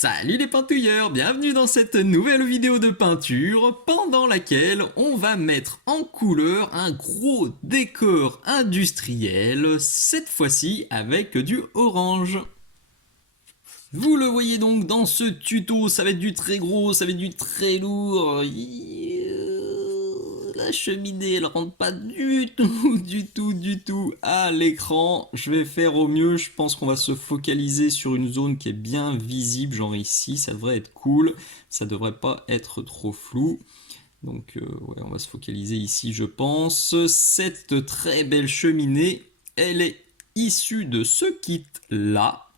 Salut les peintouilleurs, bienvenue dans cette nouvelle vidéo de peinture pendant laquelle on va mettre en couleur un gros décor industriel, cette fois-ci avec du orange. Vous le voyez donc dans ce tuto, ça va être du très gros, ça va être du très lourd. La cheminée elle rentre pas du tout, du tout à l'écran. Je vais faire au mieux, je pense qu'on va se focaliser sur une zone qui est bien visible, genre ici, ça devrait être cool, ça devrait pas être trop flou. Donc ouais, on va se focaliser ici je pense. Cette très belle cheminée, elle est issue de ce kit là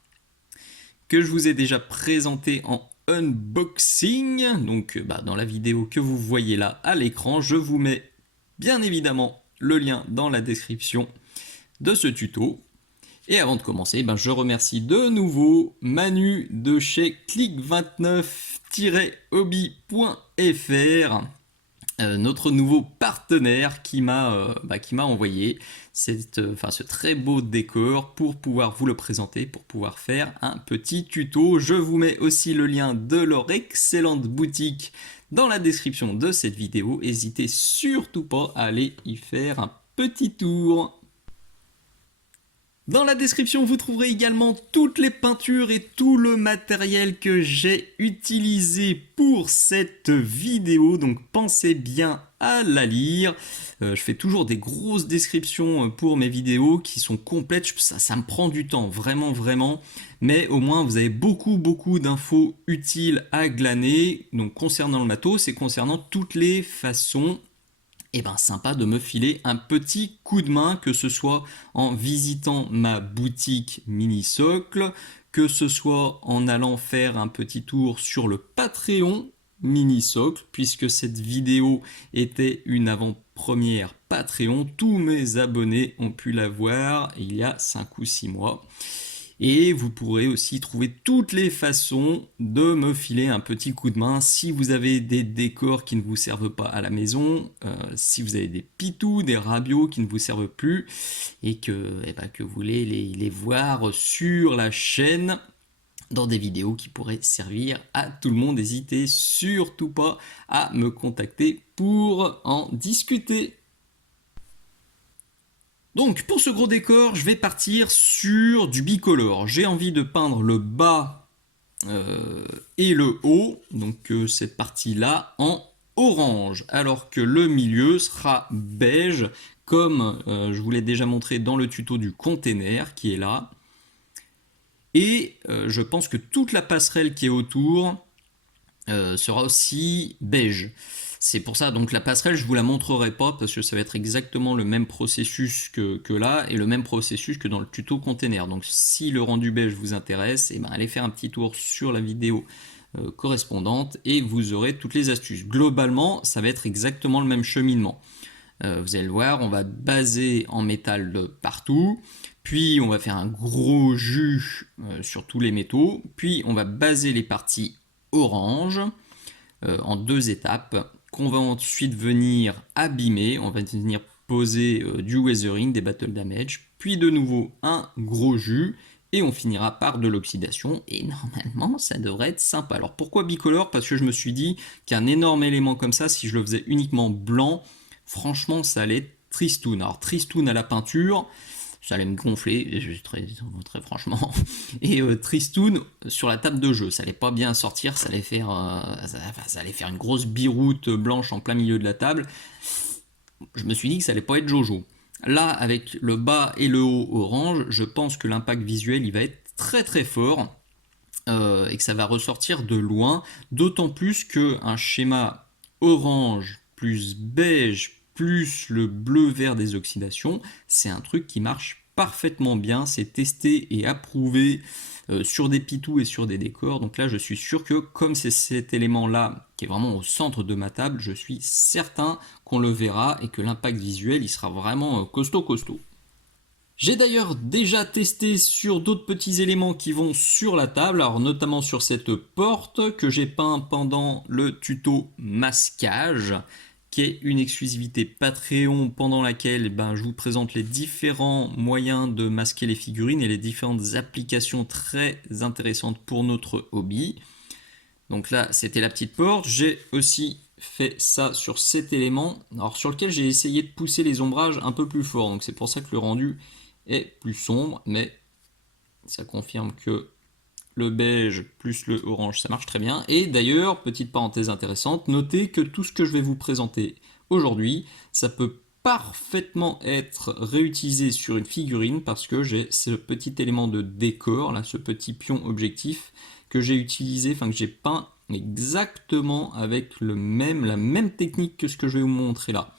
que je vous ai déjà présenté en unboxing. Donc dans la vidéo que vous voyez là à l'écran, je vous mets bien évidemment le lien dans la description de ce tuto. Et avant de commencer, je remercie de nouveau Manu de chez click29-hobby.fr, notre nouveau partenaire qui m'a envoyé ce très beau décor pour pouvoir vous le présenter, pour pouvoir faire un petit tuto. Je vous mets aussi le lien de leur excellente boutique dans la description de cette vidéo. N'hésitez surtout pas à aller y faire un petit tour. Dans la description, vous trouverez également toutes les peintures et tout le matériel que j'ai utilisé pour cette vidéo, donc pensez bien à la lire. Je fais toujours des grosses descriptions pour mes vidéos qui sont complètes, ça me prend du temps, vraiment, mais au moins vous avez beaucoup d'infos utiles à glaner, donc concernant le matos et concernant toutes les façons sympa de me filer un petit coup de main, que ce soit en visitant ma boutique Mini Socle, que ce soit en allant faire un petit tour sur le Patreon Mini Socle, puisque cette vidéo était une avant-première Patreon. Tous mes abonnés ont pu la voir il y a 5 ou 6 mois. Et vous pourrez aussi trouver toutes les façons de me filer un petit coup de main si vous avez des décors qui ne vous servent pas à la maison, si vous avez des pitous, des rabios qui ne vous servent plus et que vous voulez les voir sur la chaîne dans des vidéos qui pourraient servir à tout le monde. N'hésitez surtout pas à me contacter pour en discuter. Donc pour ce gros décor, je vais partir sur du bicolore. J'ai envie de peindre le bas et le haut, donc cette partie-là, en orange, alors que le milieu sera beige, comme je vous l'ai déjà montré dans le tuto du container qui est là. Et je pense que toute la passerelle qui est autour sera aussi beige. C'est pour ça, donc la passerelle, je ne vous la montrerai pas parce que ça va être exactement le même processus que là et le même processus que dans le tuto container. Donc si le rendu beige vous intéresse, allez faire un petit tour sur la vidéo correspondante et vous aurez toutes les astuces. Globalement, ça va être exactement le même cheminement. Vous allez le voir, on va baser en métal de partout, puis on va faire un gros jus sur tous les métaux, puis on va baser les parties orange en 2 étapes qu'on va ensuite venir abîmer. On va venir poser du weathering, des battle damage, puis de nouveau un gros jus et on finira par de l'oxydation et normalement ça devrait être sympa. Alors pourquoi bicolore? Parce que je me suis dit qu'un énorme élément comme ça, si je le faisais uniquement blanc, franchement ça allait être tristoun. Alors tristoun à la peinture, ça allait me gonfler, très franchement. Et tristoun sur la table de jeu, ça allait pas bien sortir, ça allait faire une grosse biroute blanche en plein milieu de la table. Je me suis dit que ça allait pas être Jojo. Là, avec le bas et le haut orange, je pense que l'impact visuel il va être très fort et que ça va ressortir de loin, d'autant plus qu'un schéma orange plus beige plus le bleu-vert des oxydations, c'est un truc qui marche parfaitement bien, c'est testé et approuvé sur des pitous et sur des décors, donc là je suis sûr que comme c'est cet élément là qui est vraiment au centre de ma table, je suis certain qu'on le verra et que l'impact visuel il sera vraiment costaud. J'ai d'ailleurs déjà testé sur d'autres petits éléments qui vont sur la table, alors notamment sur cette porte que j'ai peint pendant le tuto masquage, qui est une exclusivité Patreon pendant laquelle je vous présente les différents moyens de masquer les figurines et les différentes applications très intéressantes pour notre hobby. Donc là, c'était la petite porte. J'ai aussi fait ça sur cet élément, alors sur lequel j'ai essayé de pousser les ombrages un peu plus fort. Donc c'est pour ça que le rendu est plus sombre, mais ça confirme que le beige plus le orange, ça marche très bien. Et d'ailleurs, petite parenthèse intéressante, notez que tout ce que je vais vous présenter aujourd'hui, ça peut parfaitement être réutilisé sur une figurine parce que j'ai ce petit élément de décor, là, ce petit pion objectif que j'ai utilisé, que j'ai peint exactement avec la même technique que ce que je vais vous montrer là.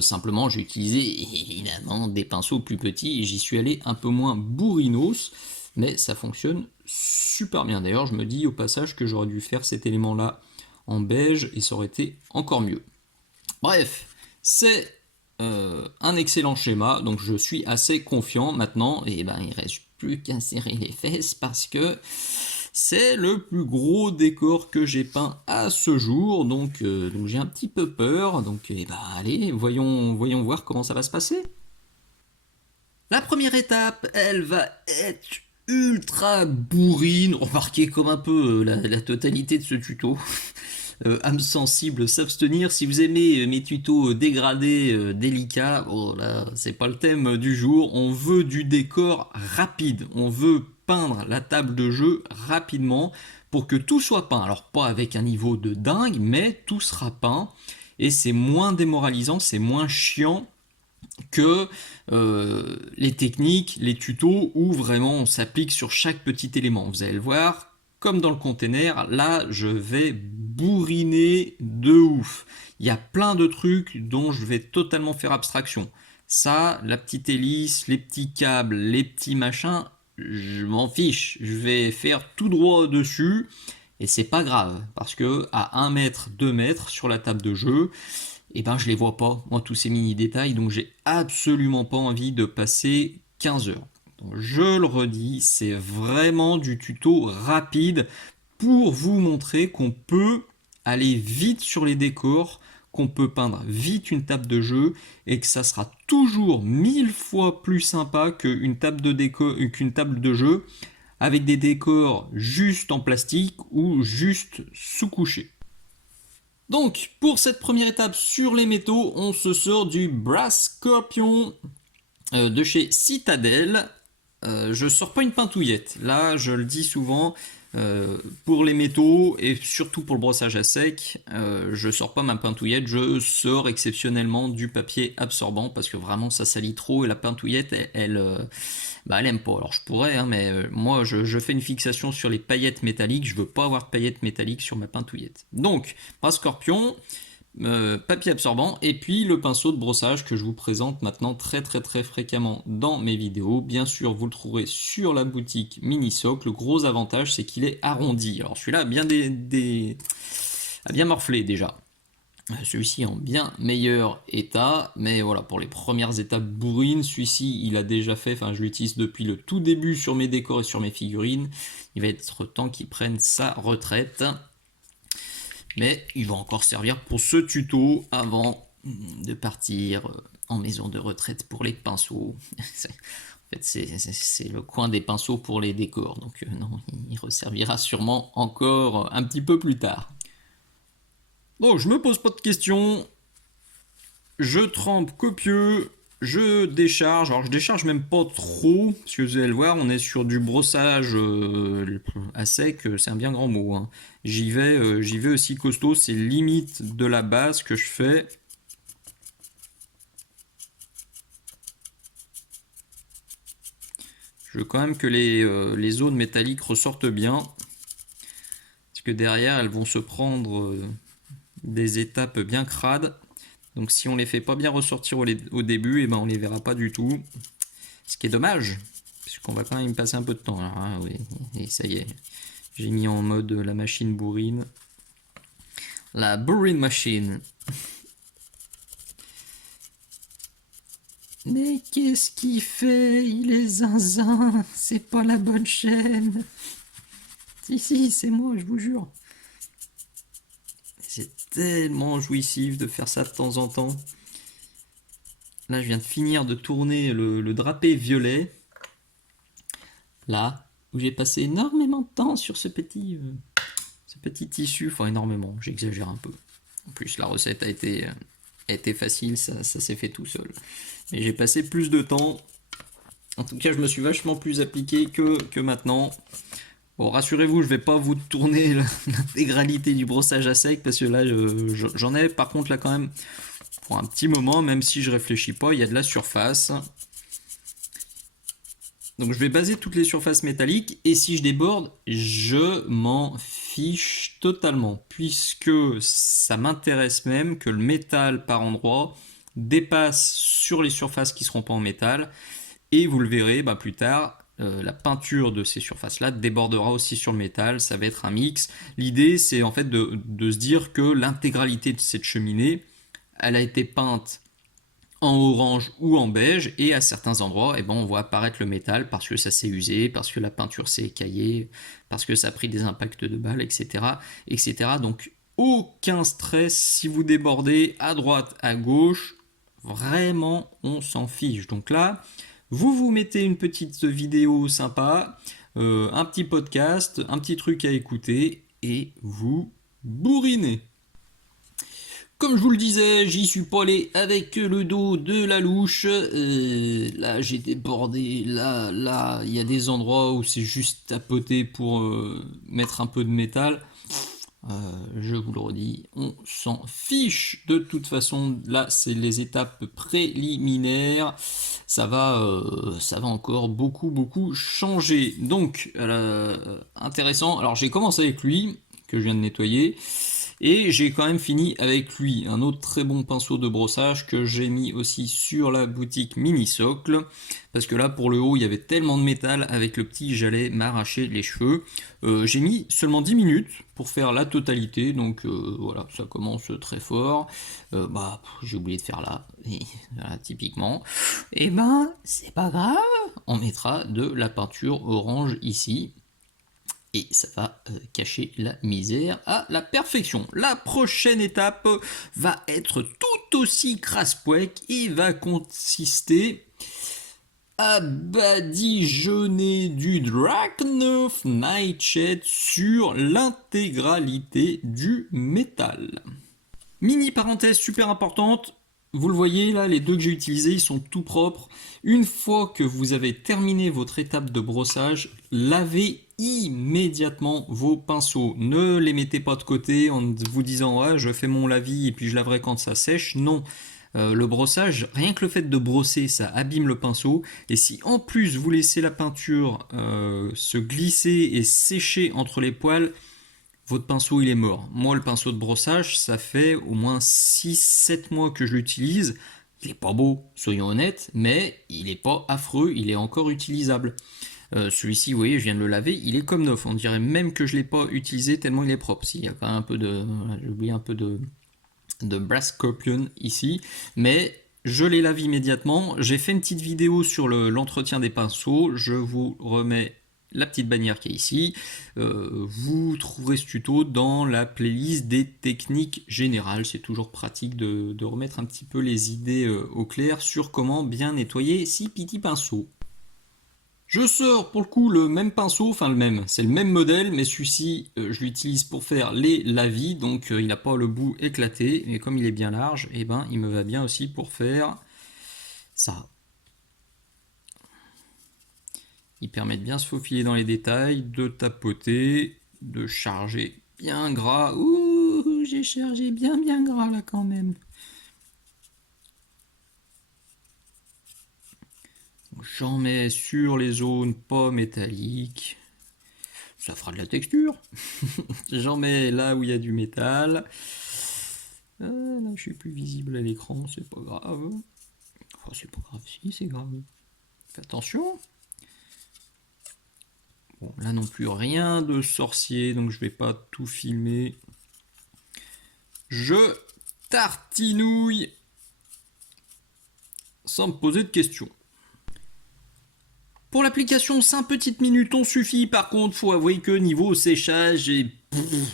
Simplement, j'ai utilisé évidemment des pinceaux plus petits et j'y suis allé un peu moins bourrinos, mais ça fonctionne super bien. D'ailleurs, je me dis au passage que j'aurais dû faire cet élément-là en beige et ça aurait été encore mieux. Bref, c'est un excellent schéma, donc je suis assez confiant maintenant. Et il ne reste plus qu'à serrer les fesses parce que c'est le plus gros décor que j'ai peint à ce jour, donc j'ai un petit peu peur. Donc allez, voyons voir comment ça va se passer. La première étape, elle va être ultra bourrine, remarquez comme un peu la totalité de ce tuto. Âme sensible, s'abstenir. Si vous aimez mes tutos dégradés, délicats, bon là, c'est pas le thème du jour. On veut du décor rapide. On veut peindre la table de jeu rapidement pour que tout soit peint. Alors pas avec un niveau de dingue, mais tout sera peint. Et c'est moins démoralisant, c'est moins chiant que les techniques, les tutos où vraiment on s'applique sur chaque petit élément. Vous allez le voir, comme dans le container, là je vais bourriner de ouf. Il y a plein de trucs dont je vais totalement faire abstraction. Ça, la petite hélice, les petits câbles, les petits machins, je m'en fiche. Je vais faire tout droit dessus et c'est pas grave parce que à 1 mètre, 2 mètres sur la table de jeu, je les vois pas, moi, tous ces mini détails, donc j'ai absolument pas envie de passer 15 heures. Donc, je le redis, c'est vraiment du tuto rapide pour vous montrer qu'on peut aller vite sur les décors, qu'on peut peindre vite une table de jeu et que ça sera toujours 1000 fois plus sympa qu'une table de jeu avec des décors juste en plastique ou juste sous-couchés. Donc, pour cette première étape sur les métaux, on se sort du Brass Scorpion de chez Citadel. Je sors pas une pintouillette. Là, je le dis souvent, pour les métaux et surtout pour le brossage à sec, je sors pas ma pintouillette. Je sors exceptionnellement du papier absorbant parce que vraiment ça salit trop et la pintouillette, elle aime pas. Alors je pourrais, mais moi je fais une fixation sur les paillettes métalliques. Je veux pas avoir de paillettes métalliques sur ma pintouillette. Donc, Brass Scorpion. Papier absorbant et puis le pinceau de brossage que je vous présente maintenant très fréquemment dans mes vidéos. Bien sûr, vous le trouverez sur la boutique Minisoc. Le gros avantage, c'est qu'il est arrondi. Alors celui-là a bien morflé déjà. Celui-ci en bien meilleur état, mais voilà, pour les premières étapes bourrines, celui-ci il a déjà fait, je l'utilise depuis le tout début sur mes décors et sur mes figurines. Il va être temps qu'il prenne sa retraite. Mais il va encore servir pour ce tuto avant de partir en maison de retraite pour les pinceaux. En fait, c'est le coin des pinceaux pour les décors. Donc non, il resservira sûrement encore un petit peu plus tard. Bon, je me pose pas de questions. Je trempe copieux. Je décharge, alors je décharge même pas trop, parce que vous allez le voir, on est sur du brossage à sec, c'est un bien grand mot. Hein. J'y vais aussi costaud, c'est limite de la base que je fais. Je veux quand même que les zones métalliques ressortent bien, parce que derrière elles vont se prendre des étapes bien crades. Donc si on les fait pas bien ressortir au début, on les verra pas du tout. Ce qui est dommage, puisqu'on va quand même y passer un peu de temps. Alors, hein, oui, et ça y est, j'ai mis en mode la machine bourrine. La bourrine machine. Mais qu'est-ce qu'il fait? Il est zinzin, c'est pas la bonne chaîne. Si, c'est moi, je vous jure. C'est tellement jouissif de faire ça de temps en temps. Là, je viens de finir de tourner le drapé violet. Là, où j'ai passé énormément de temps sur ce petit tissu. Enfin, énormément, j'exagère un peu. En plus, la recette a été facile, ça s'est fait tout seul. Mais j'ai passé plus de temps. En tout cas, je me suis vachement plus appliqué que maintenant. Bon, rassurez-vous, je vais pas vous tourner l'intégralité du brossage à sec parce que là, j'en ai par contre là quand même pour un petit moment, même si je réfléchis pas, il y a de la surface. Donc je vais baser toutes les surfaces métalliques et si je déborde, je m'en fiche totalement puisque ça m'intéresse même que le métal par endroit dépasse sur les surfaces qui seront pas en métal et vous le verrez plus tard. La peinture de ces surfaces-là débordera aussi sur le métal, ça va être un mix. L'idée, c'est en fait de se dire que l'intégralité de cette cheminée, elle a été peinte en orange ou en beige, et à certains endroits, on voit apparaître le métal parce que ça s'est usé, parce que la peinture s'est écaillée, parce que ça a pris des impacts de balles, etc. etc. Donc, aucun stress si vous débordez à droite, à gauche, vraiment, on s'en fiche. Donc là, vous mettez une petite vidéo sympa, un petit podcast, un petit truc à écouter et vous bourrinez. Comme je vous le disais, j'y suis pas allé avec le dos de la louche. Là, j'ai débordé. Là, il y a des endroits où c'est juste tapoté pour mettre un peu de métal. Je vous le redis, on s'en fiche de toute façon. Là, c'est les étapes préliminaires. Ça va encore beaucoup changer. Donc, intéressant. Alors, j'ai commencé avec lui que je viens de nettoyer. Et j'ai quand même fini avec lui, un autre très bon pinceau de brossage que j'ai mis aussi sur la boutique Mini Socle. Parce que là, pour le haut, il y avait tellement de métal, avec le petit, j'allais m'arracher les cheveux. J'ai mis seulement 10 minutes pour faire la totalité, donc voilà, ça commence très fort. J'ai oublié de faire là, et voilà, typiquement. Et c'est pas grave, on mettra de la peinture orange ici. Et ça va cacher la misère à la perfection. La prochaine étape va être tout aussi crasse-pouec et va consister à badigeonner du Drakenhof Nightshade sur l'intégralité du métal. Mini parenthèse super importante, vous le voyez là, les deux que j'ai utilisés, ils sont tout propres. Une fois que vous avez terminé votre étape de brossage, lavez immédiatement vos pinceaux. Ne les mettez pas de côté en vous disant ouais, je fais mon lavis et puis je laverai quand ça sèche. Non. Le brossage, rien que le fait de brosser, ça abîme le pinceau. Et si en plus vous laissez la peinture se glisser et sécher entre les poils, votre pinceau il est mort. Moi le pinceau de brossage, ça fait au moins 6-7 mois que je l'utilise. Il n'est pas beau, soyons honnêtes, mais il n'est pas affreux, il est encore utilisable. Celui-ci, vous voyez, je viens de le laver, il est comme neuf. On dirait même que je ne l'ai pas utilisé tellement il est propre. Il y a quand même un peu de... J'ai oublié un peu de Brass Scorpion ici, mais je les lave immédiatement. J'ai fait une petite vidéo sur l'entretien des pinceaux, je vous remets la petite bannière qui est ici. Vous trouverez ce tuto dans la playlist des techniques générales. C'est toujours pratique de remettre un petit peu les idées au clair sur comment bien nettoyer ces petits pinceaux. Je sors pour le coup le même pinceau, enfin le même, c'est le même modèle, mais celui-ci je l'utilise pour faire les lavis, donc il n'a pas le bout éclaté, et comme il est bien large, il me va bien aussi pour faire ça. Il permet de bien se faufiler dans les détails, de tapoter, de charger bien gras. Ouh, j'ai chargé bien gras là quand même. J'en mets sur les zones pas métalliques. Ça fera de la texture. J'en mets là où il y a du métal. Là, je suis plus visible à l'écran, c'est pas grave. Enfin, c'est pas grave, si, c'est grave. Fais attention. Bon, là non plus, rien de sorcier, donc je vais pas tout filmer. Je tartinouille sans me poser de questions. Pour l'application 5 petites minutes on suffit, par contre faut avouer que niveau séchage,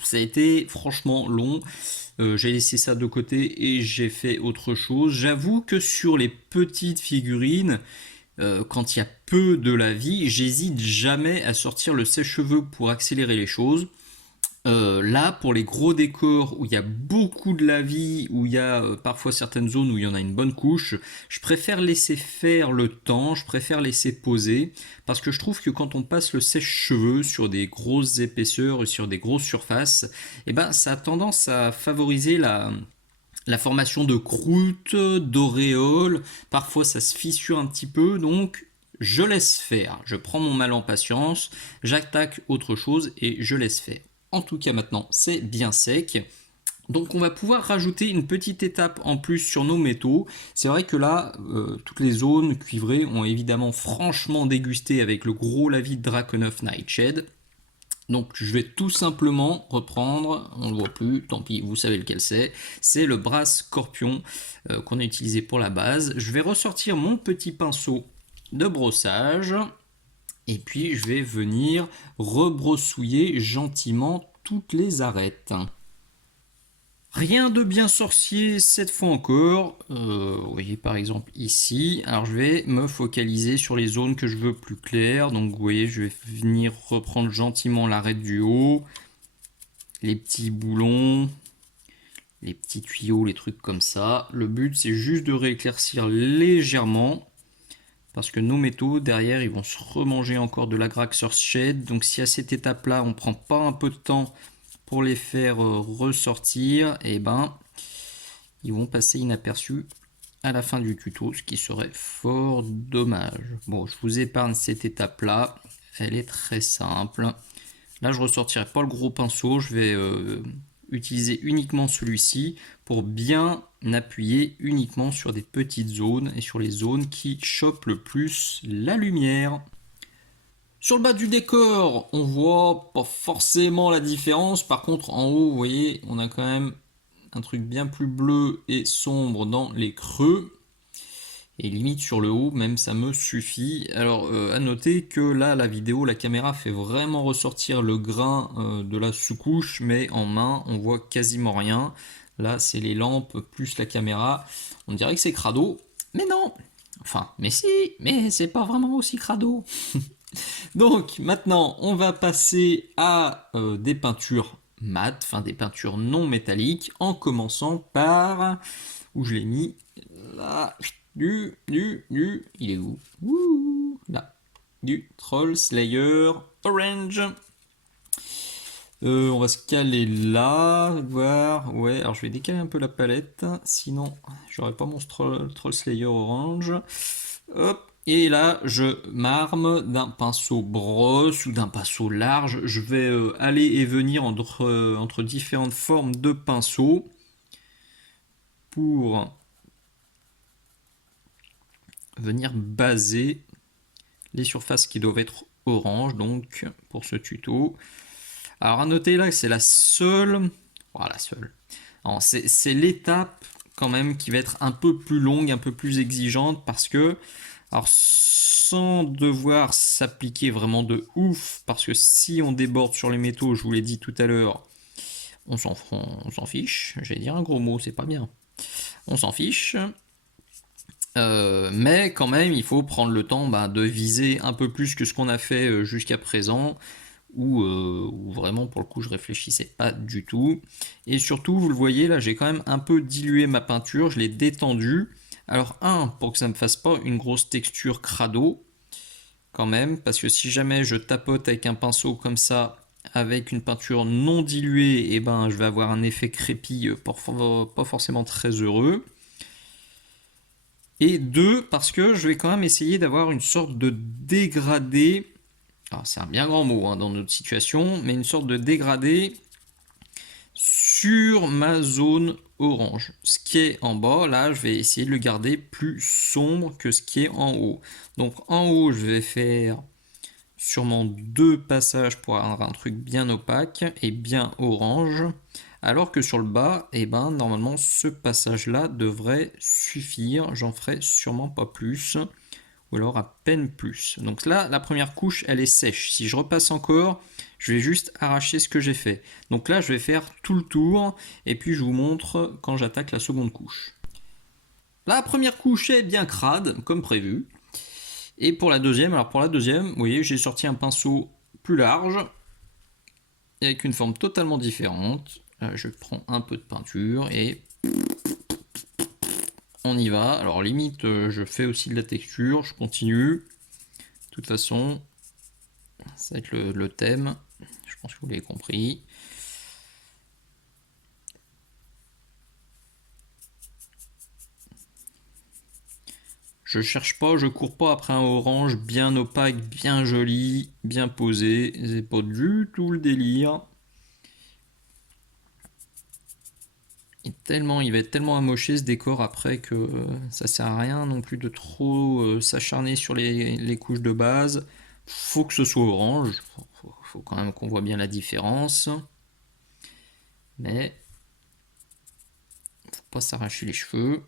ça a été franchement long. J'ai laissé ça de côté et j'ai fait autre chose. J'avoue que sur les petites figurines, quand il y a peu de la vie, j'hésite jamais à sortir le sèche-cheveux pour accélérer les choses. Là, pour les gros décors où il y a beaucoup de la vie, où il y a parfois certaines zones où il y en a une bonne couche, je préfère laisser faire le temps, je préfère laisser poser, parce que je trouve que quand on passe le sèche-cheveux sur des grosses épaisseurs et sur des grosses surfaces, eh ben, ça a tendance à favoriser la formation de croûtes, d'auréoles, parfois ça se fissure un petit peu, donc je laisse faire. Je prends mon mal en patience, j'attaque autre chose et je laisse faire. En tout cas maintenant c'est bien sec. Donc on va pouvoir rajouter une petite étape en plus sur nos métaux. C'est vrai que là, toutes les zones cuivrées ont évidemment franchement dégusté avec le gros lavis de Draconov Nightshade. Donc je vais tout simplement reprendre, on ne le voit plus, tant pis, vous savez lequel c'est le Brass Scorpion qu'on a utilisé pour la base. Je vais ressortir mon petit pinceau de brossage et puis je vais venir rebrossouiller gentiment toutes les arêtes. Rien de bien sorcier cette fois encore. Vous voyez par exemple ici. Alors je vais me focaliser sur les zones que je veux plus claires. Donc vous voyez, je vais venir reprendre gentiment l'arête du haut. Les petits boulons, les petits tuyaux, les trucs comme ça. Le but c'est juste de rééclaircir légèrement. Parce que nos métaux derrière ils vont se remanger encore de l'Agraxor's Shade. Donc si à cette étape là on prend pas un peu de temps pour les faire ressortir, et ben ils vont passer inaperçus à la fin du tuto, ce qui serait fort dommage. Bon, je vous épargne cette étape là, elle est très simple. Là je ressortirai pas le gros pinceau, je vais utiliser uniquement celui-ci pour bien appuyer uniquement sur des petites zones et sur les zones qui chopent le plus la lumière. Sur le bas du décor, on voit pas forcément la différence. Par contre, en haut, vous voyez, on a quand même un truc bien plus bleu et sombre dans les creux. Et limite sur le haut, même ça me suffit. Alors, à noter que là, la vidéo, la caméra fait vraiment ressortir le grain de la sous-couche, mais en main, on voit quasiment rien. Là, c'est les lampes plus la caméra. On dirait que c'est crado, mais non. Enfin, mais si, mais c'est pas vraiment aussi crado. Donc maintenant, on va passer à des peintures mates, enfin des peintures non métalliques, en commençant par, où je l'ai mis, là, il est où? Ouh, là, du Troll Slayer Orange. On va se caler là, voir, ouais, alors je vais décaler un peu la palette, sinon j'aurai pas mon Troll Slayer Orange. Hop. Et là, je m'arme d'un pinceau brosse ou d'un pinceau large. Je vais aller et venir entre différentes formes de pinceaux pour venir baser les surfaces qui doivent être orange, donc pour ce tuto. Alors à noter là que c'est la seule, voilà, seule. C'est l'étape quand même qui va être un peu plus longue, un peu plus exigeante parce que, alors sans devoir s'appliquer vraiment de ouf, parce que si on déborde sur les métaux, je vous l'ai dit tout à l'heure, on s'en fiche. J'allais dire un gros mot, c'est pas bien. On s'en fiche. Mais quand même, il faut prendre le temps de viser un peu plus que ce qu'on a fait jusqu'à présent, où vraiment pour le coup je réfléchissais pas du tout. Et surtout, vous le voyez là, j'ai quand même un peu dilué ma peinture, je l'ai détendue. Alors pour que ça ne me fasse pas une grosse texture crado, quand même, parce que si jamais je tapote avec un pinceau comme ça, avec une peinture non diluée, et ben je vais avoir un effet crépi pas forcément très heureux. Et deux, parce que je vais quand même essayer d'avoir une sorte de dégradé. Alors c'est un bien grand mot dans notre situation, mais une sorte de dégradé sur ma zone orange. Ce qui est en bas, là, je vais essayer de le garder plus sombre que ce qui est en haut. Donc en haut, je vais faire sûrement 2 passages pour avoir un truc bien opaque et bien orange. Alors que sur le bas, normalement, ce passage-là devrait suffire. J'en ferai sûrement pas plus. ou alors à peine plus. Donc là, la première couche, elle est sèche. Si je repasse encore, je vais juste arracher ce que j'ai fait. Donc là, je vais faire tout le tour, et puis je vous montre quand j'attaque la seconde couche. La première couche est bien crade, comme prévu. Et pour la deuxième, vous voyez, j'ai sorti un pinceau plus large, avec une forme totalement différente. Là, je prends un peu de peinture et on y va. Alors limite, je fais aussi de la texture, je continue. De toute façon, ça va être le thème. Je pense que vous l'avez compris. Je cherche pas, je cours pas après un orange bien opaque, bien joli, bien posé. C'est pas du tout le délire. Il va être tellement amoché ce décor après que ça sert à rien non plus de trop s'acharner sur les couches de base. Faut que ce soit orange, faut quand même qu'on voit bien la différence. Mais faut pas s'arracher les cheveux.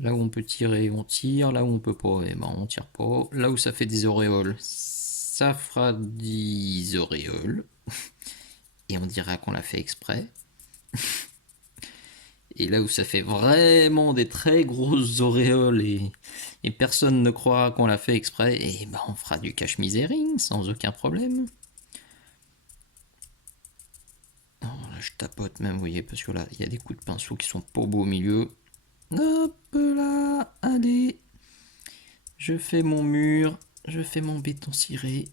Là où on peut tirer, on tire. Là où on peut pas, eh ben on tire pas. Là où ça fait des auréoles, ça fera des auréoles. Et on dira qu'on l'a fait exprès. Et là où ça fait vraiment des très grosses auréoles et personne ne croira qu'on l'a fait exprès, et ben on fera du cache-misérine sans aucun problème. Oh, là je tapote même, vous voyez, parce que là il y a des coups de pinceau qui sont pas beaux au milieu. Hop là, allez, je fais mon mur, je fais mon béton ciré.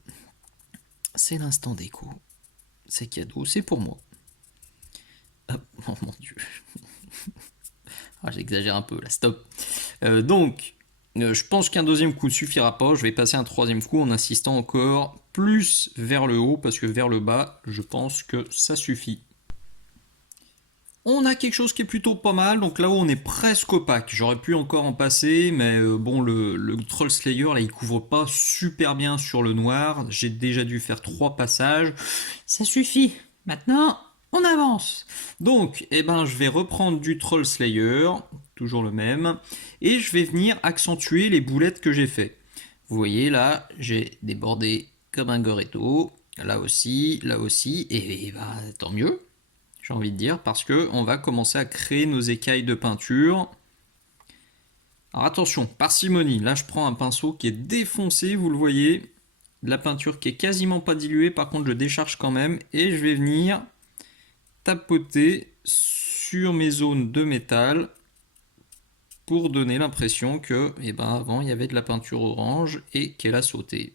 C'est l'instant déco. C'est cadeau, c'est pour moi. Hop, oh mon dieu. Ah, j'exagère un peu là, stop. Je pense qu'un deuxième coup ne suffira pas. Je vais passer un troisième coup en insistant encore plus vers le haut parce que vers le bas, je pense que ça suffit. On a quelque chose qui est plutôt pas mal, donc là où on est presque opaque. J'aurais pu encore en passer, mais bon, le Troll Slayer, là, il couvre pas super bien sur le noir. J'ai déjà dû faire 3 passages. Ça suffit. Maintenant, on avance. Donc, eh ben, je vais reprendre du Troll Slayer, toujours le même, et je vais venir accentuer les boulettes que j'ai fait. Vous voyez, là, j'ai débordé comme un goretto. Là aussi, et bah, tant mieux j'ai envie de dire, parce que on va commencer à créer nos écailles de peinture. Alors attention, parcimonie, là je prends un pinceau qui est défoncé, vous le voyez, de la peinture qui est quasiment pas diluée, par contre je décharge quand même, et je vais venir tapoter sur mes zones de métal pour donner l'impression que, eh ben, avant il y avait de la peinture orange et qu'elle a sauté.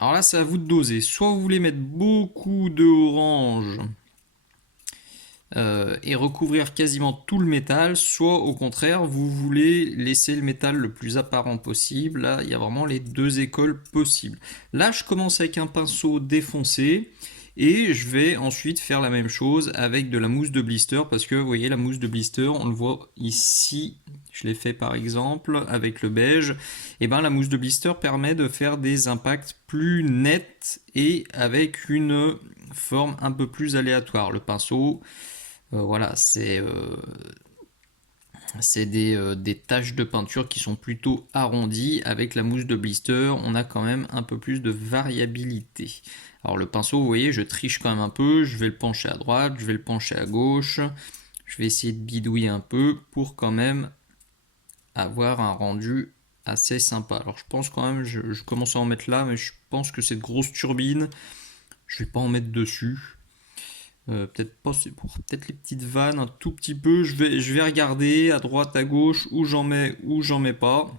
Alors là, c'est à vous de doser. Soit vous voulez mettre beaucoup de orange et recouvrir quasiment tout le métal, soit au contraire, vous voulez laisser le métal le plus apparent possible. Là, il y a vraiment les deux écoles possibles. Là, je commence avec un pinceau défoncé. Et je vais ensuite faire la même chose avec de la mousse de blister parce que vous voyez la mousse de blister, on le voit ici, je l'ai fait par exemple avec le beige, et ben la mousse de blister permet de faire des impacts plus nets et avec une forme un peu plus aléatoire. Le pinceau, voilà, c'est des taches de peinture qui sont plutôt arrondies. Avec la mousse de blister, on a quand même un peu plus de variabilité. Alors le pinceau, vous voyez, je triche quand même un peu. Je vais le pencher à droite, je vais le pencher à gauche. Je vais essayer de bidouiller un peu pour quand même avoir un rendu assez sympa. Alors je pense quand même, je commence à en mettre là, mais je pense que cette grosse turbine, je vais pas en mettre dessus. Peut-être pas, c'est pour peut-être les petites vannes un tout petit peu. Je vais regarder à droite, à gauche où j'en mets pas.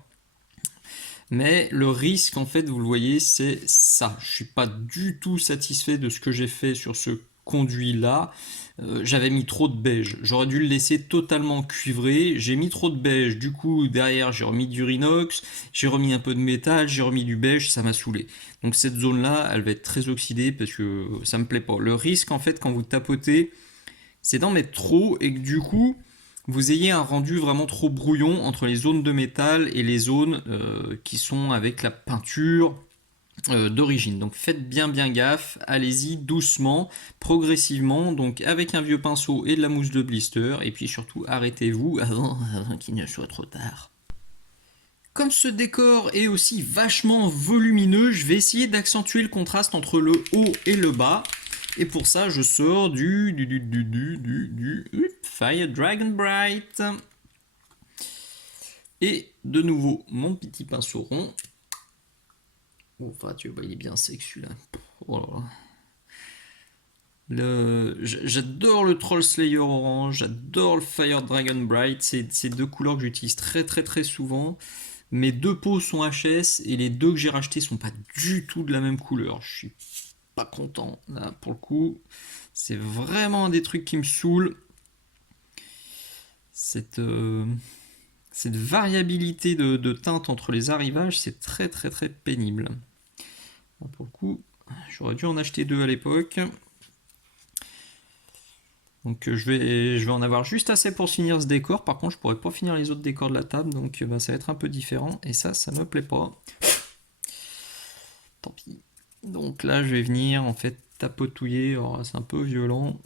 Mais le risque, en fait, vous le voyez, c'est ça. Je suis pas du tout satisfait de ce que j'ai fait sur ce conduit là. J'avais mis trop de beige. J'aurais dû le laisser totalement cuivré. J'ai mis trop de beige. Du coup, derrière, j'ai remis du inox. J'ai remis un peu de métal. J'ai remis du beige. Ça m'a saoulé. Donc cette zone là, elle va être très oxydée parce que ça me plaît pas. Le risque, en fait, quand vous tapotez, c'est d'en mettre trop et que du coup, vous ayez un rendu vraiment trop brouillon entre les zones de métal et les zones qui sont avec la peinture d'origine. Donc faites bien gaffe, allez-y doucement, progressivement, donc avec un vieux pinceau et de la mousse de blister, et puis surtout arrêtez-vous avant qu'il ne soit trop tard. comme ce décor est aussi vachement volumineux, je vais essayer d'accentuer le contraste entre le haut et le bas. Et pour ça, je sors du Fire Dragon Bright. Et de nouveau, mon petit pinceau rond. Enfin, tu vois, il est bien sec celui-là. Oh là là. J'adore le Troll Slayer orange, j'adore le Fire Dragon Bright. C'est deux couleurs que j'utilise très souvent. Mes deux pots sont HS et les deux que j'ai rachetés sont pas du tout de la même couleur. Je suis pas content là pour le coup. C'est vraiment un des trucs qui me saoule. Cette variabilité de teinte entre les arrivages, c'est très pénible. Pour le coup, j'aurais dû en acheter deux à l'époque. Donc je vais en avoir juste assez pour finir ce décor. Par contre, je pourrais pas finir les autres décors de la table, donc ça va être un peu différent. Et ça me plaît pas. Tant pis. Donc là, je vais venir en fait tapotouiller. Alors c'est un peu violent.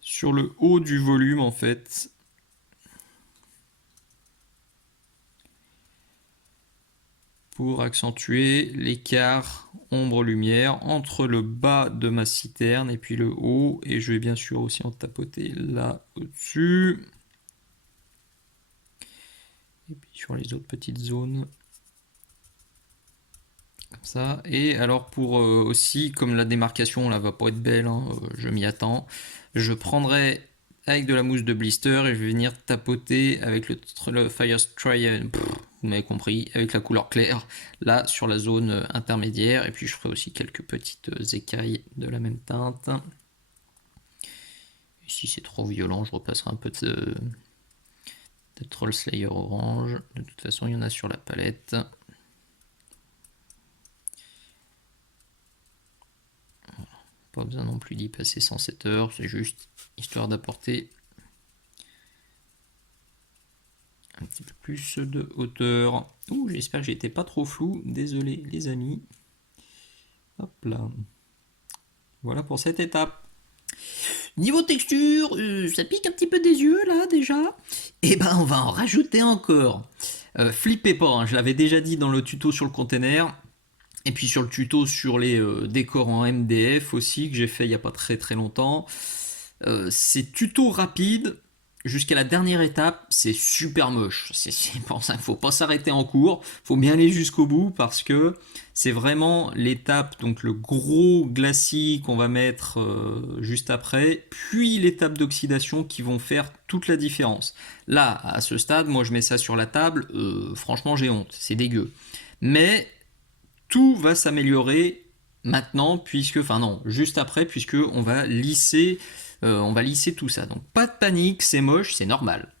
Sur le haut du volume en fait. Pour accentuer l'écart ombre-lumière entre le bas de ma citerne et puis le haut. Et je vais bien sûr aussi en tapoter là au-dessus. Et puis sur les autres petites zones. Comme ça. Et alors pour aussi, comme la démarcation là va pas être belle, hein, je m'y attends, je prendrai avec de la mousse de blister et je vais venir tapoter avec le Fire Trial, vous m'avez compris, avec la couleur claire, là sur la zone intermédiaire. Et puis je ferai aussi quelques petites écailles de la même teinte. Et si c'est trop violent, je repasserai un peu de Troll Slayer orange. De toute façon, il y en a sur la palette. Pas besoin non plus d'y passer 107 heures, c'est juste histoire d'apporter un petit peu plus de hauteur. Ouh, j'espère que j'étais pas trop flou, désolé les amis. Hop là. Voilà pour cette étape. Niveau texture, ça pique un petit peu des yeux là déjà. Et ben on va en rajouter encore. Flippez pas, hein, je l'avais déjà dit dans le tuto sur le container. Et puis sur le tuto sur les décors en MDF aussi, que j'ai fait il n'y a pas très longtemps. C'est tuto rapide, jusqu'à la dernière étape, c'est super moche. C'est pour ça qu'il ne faut pas s'arrêter en cours, il faut bien aller jusqu'au bout parce que c'est vraiment l'étape, donc le gros glacis qu'on va mettre juste après, puis l'étape d'oxydation qui vont faire toute la différence. Là, à ce stade, moi je mets ça sur la table, franchement j'ai honte, c'est dégueu. Mais tout va s'améliorer maintenant, juste après, puisque on va lisser tout ça. Donc pas de panique, c'est moche, c'est normal.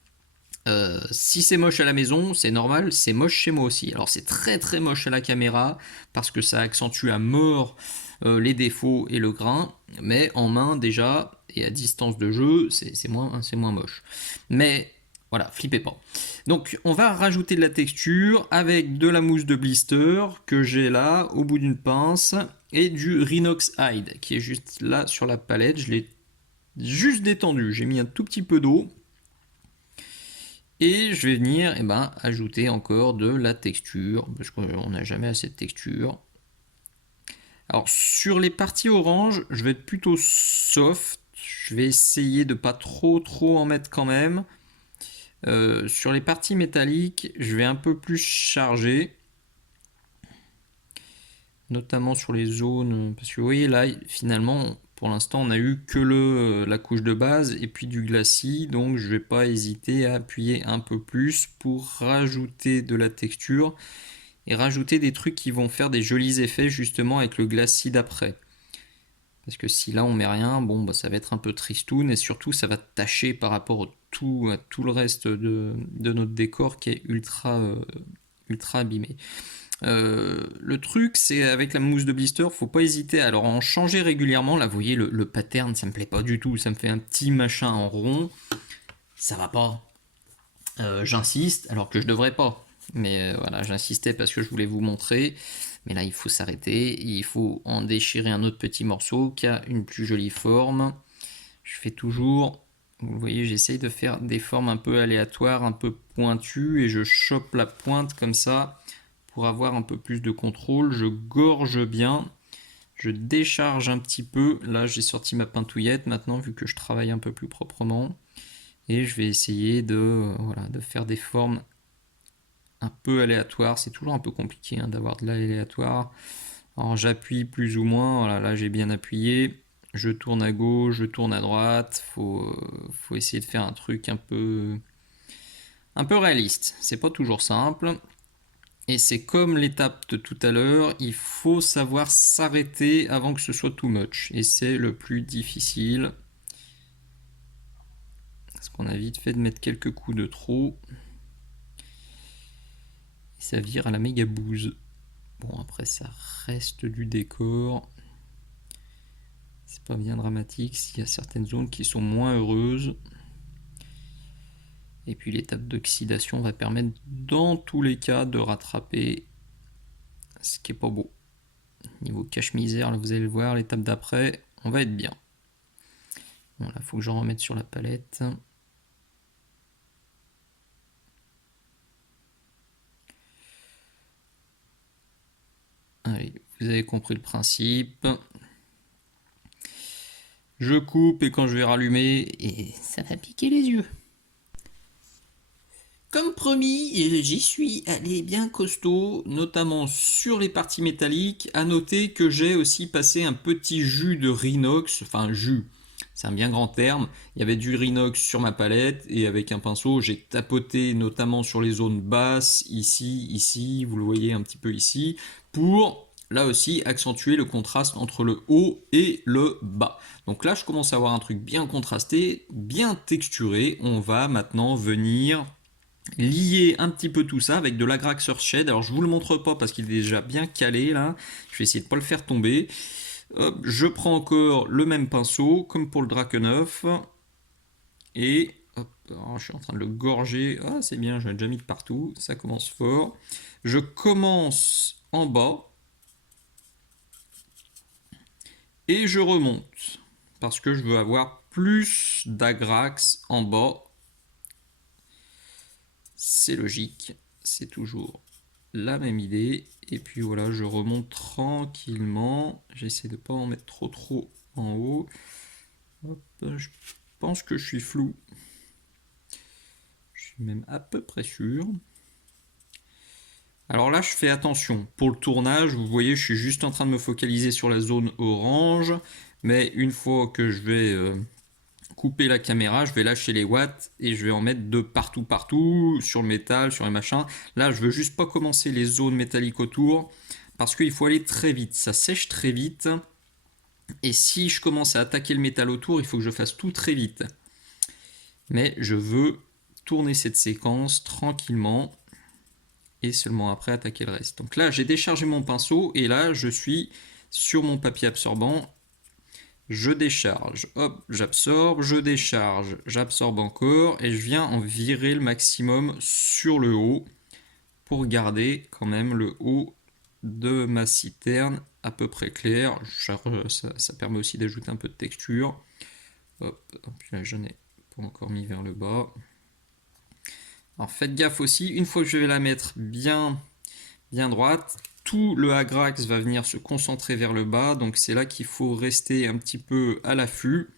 Si c'est moche à la maison, c'est normal, c'est moche chez moi aussi. Alors c'est très moche à la caméra, parce que ça accentue à mort les défauts et le grain, mais en main déjà, et à distance de jeu, c'est moins moche. Mais voilà, flippez pas. Donc on va rajouter de la texture avec de la mousse de blister que j'ai là au bout d'une pince et du Rhinox Hide qui est juste là sur la palette. Je l'ai juste détendu, j'ai mis un tout petit peu d'eau et je vais venir ajouter encore de la texture parce qu'on n'a jamais assez de texture. Alors sur les parties orange, je vais être plutôt soft. Je vais essayer de pas trop en mettre quand même. Sur les parties métalliques, je vais un peu plus charger, notamment sur les zones, parce que vous voyez là, finalement, pour l'instant, on n'a eu que la couche de base et puis du glacis, donc je vais pas hésiter à appuyer un peu plus pour rajouter de la texture et rajouter des trucs qui vont faire des jolis effets justement avec le glacis d'après. Parce que si là on met rien, bon ça va être un peu tristoun et surtout ça va tacher par rapport à tout le reste de notre décor qui est ultra abîmé. Le truc c'est avec la mousse de blister, faut pas hésiter à en changer régulièrement. Là vous voyez le pattern, ça me plaît pas du tout, ça me fait un petit machin en rond, ça va pas. J'insiste alors que je devrais pas. Mais voilà, j'insistais parce que je voulais vous montrer. Mais là, il faut s'arrêter. Il faut en déchirer un autre petit morceau qui a une plus jolie forme. Je fais toujours, vous voyez, j'essaye de faire des formes un peu aléatoires, un peu pointues, et je chope la pointe comme ça pour avoir un peu plus de contrôle. Je gorge bien, je décharge un petit peu. Là, j'ai sorti ma pintouillette maintenant, vu que je travaille un peu plus proprement. Et je vais essayer voilà, de faire des formes un peu aléatoires. C'est toujours un peu compliqué hein, d'avoir de l'aléatoire. Alors j'appuie plus ou moins, voilà, là j'ai bien appuyé. Je tourne à gauche, je tourne à droite. Faut essayer de faire un truc un peu réaliste. C'est pas toujours simple. Et c'est comme l'étape de tout à l'heure, il faut savoir s'arrêter avant que ce soit too much. Et c'est le plus difficile. Parce qu'on a vite fait de mettre quelques coups de trop. Et ça vire à la méga bouse. Bon, après, ça reste du décor. C'est pas bien dramatique s'il y a certaines zones qui sont moins heureuses. Et puis l'étape d'oxydation va permettre dans tous les cas de rattraper ce qui est pas beau. Niveau cache-misère, là vous allez le voir, l'étape d'après, on va être bien. Bon là, faut que j'en remette sur la palette. Allez, vous avez compris le principe. Je coupe et quand je vais rallumer, et ça va piquer les yeux. Comme promis, j'y suis allé bien costaud, notamment sur les parties métalliques. À noter que j'ai aussi passé un petit jus de Rhinox, enfin jus, c'est un bien grand terme. Il y avait du Rhinox sur ma palette et avec un pinceau, j'ai tapoté notamment sur les zones basses, ici, vous le voyez un petit peu ici, pour là aussi accentuer le contraste entre le haut et le bas. Donc là, je commence à avoir un truc bien contrasté, bien texturé. On va maintenant venir lier un petit peu tout ça avec de l'Agrax Earthshade. Alors je vous le montre pas parce qu'il est déjà bien calé là. Je vais essayer de pas le faire tomber. Hop, je prends encore le même pinceau comme pour le Drakenhof et hop, alors, je suis en train de le gorger. Ah c'est bien, j'en ai déjà mis de partout. Ça commence fort. Je commence en bas et je remonte parce que je veux avoir plus d'Agrax en bas. C'est logique, c'est toujours la même idée. Et puis voilà, je remonte tranquillement. J'essaie de ne pas en mettre trop en haut. Hop, je pense que je suis flou. Je suis même à peu près sûr. Alors là, je fais attention. Pour le tournage, vous voyez, je suis juste en train de me focaliser sur la zone orange. Mais une fois que je vais couper la caméra, je vais lâcher les watts et je vais en mettre de partout, sur le métal, sur les machins. Là, je veux juste pas commencer les zones métalliques autour parce qu'il faut aller très vite. Ça sèche très vite. Et si je commence à attaquer le métal autour, il faut que je fasse tout très vite. Mais je veux tourner cette séquence tranquillement et seulement après attaquer le reste. Donc là, j'ai déchargé mon pinceau et là, je suis sur mon papier absorbant. Je décharge, hop, j'absorbe, je décharge, j'absorbe encore et je viens en virer le maximum sur le haut pour garder quand même le haut de ma citerne à peu près clair. Ça permet aussi d'ajouter un peu de texture. Hop, là j'en ai pas encore mis vers le bas. Alors faites gaffe aussi, une fois que je vais la mettre bien droite, tout le Agrax va venir se concentrer vers le bas, donc c'est là qu'il faut rester un petit peu à l'affût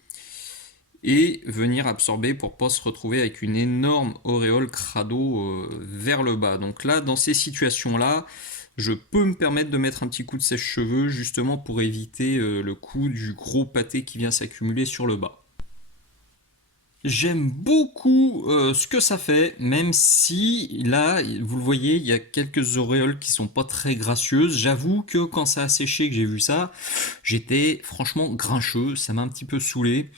et venir absorber pour pas se retrouver avec une énorme auréole crado vers le bas. Donc là, dans ces situations-là, je peux me permettre de mettre un petit coup de sèche-cheveux justement pour éviter le coup du gros pâté qui vient s'accumuler sur le bas. J'aime beaucoup ce que ça fait, même si là, vous le voyez, il y a quelques auréoles qui sont pas très gracieuses. J'avoue que quand ça a séché, que j'ai vu ça, j'étais franchement grincheux, ça m'a un petit peu saoulé.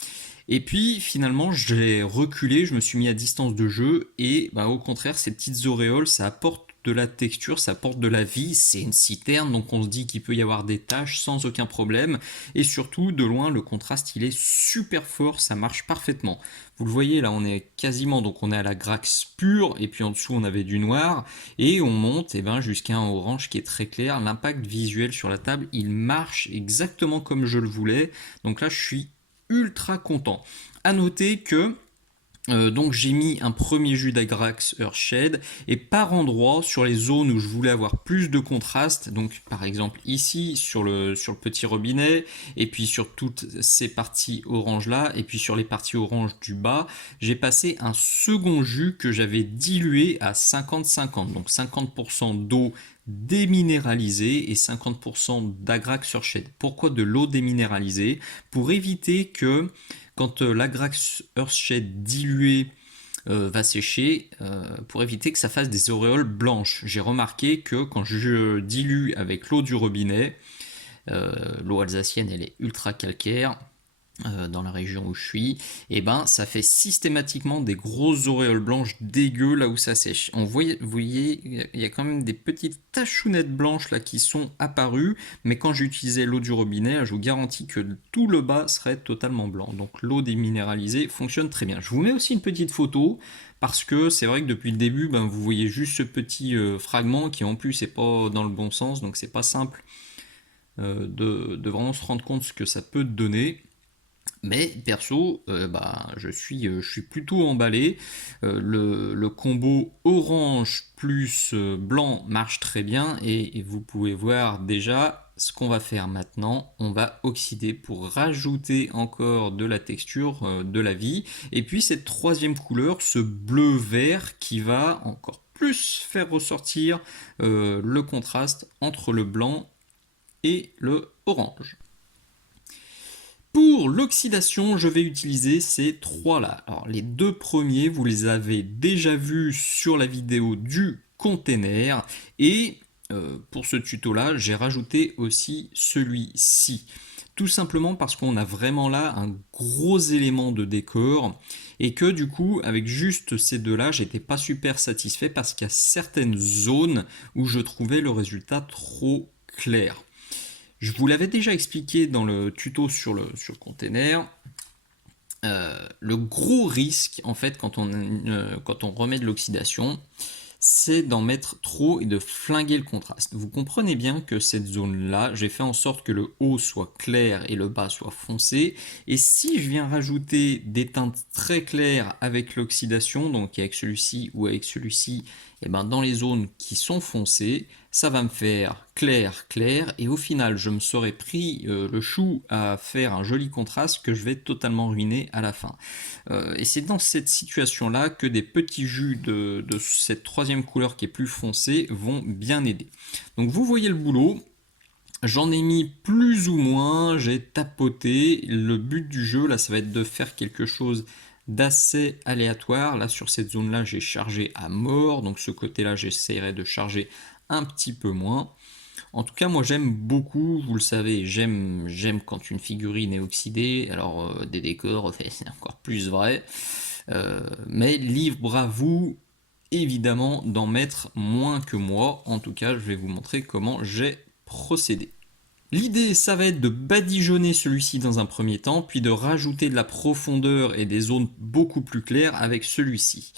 Et puis finalement, j'ai reculé, je me suis mis à distance de jeu et bah, au contraire, ces petites auréoles, ça apporte de la texture, ça apporte de la vie, c'est une citerne, donc on se dit qu'il peut y avoir des taches sans aucun problème, et surtout de loin le contraste il est super fort, ça marche parfaitement. Vous le voyez là, on est quasiment, donc on est à la Grax pure, et puis en dessous on avait du noir, et on monte jusqu'à un orange qui est très clair. L'impact visuel sur la table, il marche exactement comme je le voulais, donc là je suis ultra content. À noter que donc j'ai mis un premier jus d'Agrax Earthshade et par endroit sur les zones où je voulais avoir plus de contraste, donc par exemple ici sur le petit robinet et puis sur toutes ces parties orange là et puis sur les parties orange du bas, j'ai passé un second jus que j'avais dilué à 50-50, donc 50% d'eau déminéralisée et 50% d'Agrax Earthshade. Pourquoi de l'eau déminéralisée? Pour éviter que quand l'Agrax Earthshade dilué va sécher, pour éviter que ça fasse des auréoles blanches. J'ai remarqué que quand je dilue avec l'eau du robinet, l'eau alsacienne elle est ultra calcaire, dans la région où je suis, et ça fait systématiquement des grosses auréoles blanches dégueu là où ça sèche. Vous voyez, il y a quand même des petites tachounettes blanches là qui sont apparues, mais quand j'utilisais l'eau du robinet, je vous garantis que tout le bas serait totalement blanc. Donc l'eau déminéralisée fonctionne très bien. Je vous mets aussi une petite photo, parce que c'est vrai que depuis le début, vous voyez juste ce petit fragment qui en plus n'est pas dans le bon sens, donc c'est pas simple de vraiment se rendre compte ce que ça peut donner. Mais perso, je suis plutôt emballé. Le combo orange plus blanc marche très bien et vous pouvez voir déjà ce qu'on va faire maintenant. On va oxyder pour rajouter encore de la texture, de la vie. Et puis cette troisième couleur, ce bleu vert qui va encore plus faire ressortir le contraste entre le blanc et le orange. Pour l'oxydation, je vais utiliser ces trois-là. Alors, les deux premiers, vous les avez déjà vus sur la vidéo du container. Et pour ce tuto-là, j'ai rajouté aussi celui-ci. Tout simplement parce qu'on a vraiment là un gros élément de décor. Et que du coup, avec juste ces deux-là, j'étais pas super satisfait parce qu'il y a certaines zones où je trouvais le résultat trop clair. Je vous l'avais déjà expliqué dans le tuto sur le container. Le gros risque, en fait, quand on remet de l'oxydation, c'est d'en mettre trop et de flinguer le contraste. Vous comprenez bien que cette zone-là, j'ai fait en sorte que le haut soit clair et le bas soit foncé. Et si je viens rajouter des teintes très claires avec l'oxydation, donc avec celui-ci ou avec celui-ci, dans les zones qui sont foncées, ça va me faire clair, clair, et au final, je me serais pris le chou à faire un joli contraste que je vais totalement ruiner à la fin. Et c'est dans cette situation-là que des petits jus de cette troisième couleur qui est plus foncée vont bien aider. Donc vous voyez le boulot. J'en ai mis plus ou moins, j'ai tapoté. Le but du jeu, là, ça va être de faire quelque chose d'assez aléatoire. Là, sur cette zone-là, j'ai chargé à mort. Donc, ce côté-là, j'essaierai de charger un petit peu moins. En tout cas, moi, j'aime beaucoup, vous le savez, j'aime quand une figurine est oxydée. Alors, des décors, c'est encore plus vrai. Mais libre à vous, évidemment, d'en mettre moins que moi. En tout cas, je vais vous montrer comment j'ai procédé. L'idée, ça va être de badigeonner celui-ci dans un premier temps, puis de rajouter de la profondeur et des zones beaucoup plus claires avec celui-ci.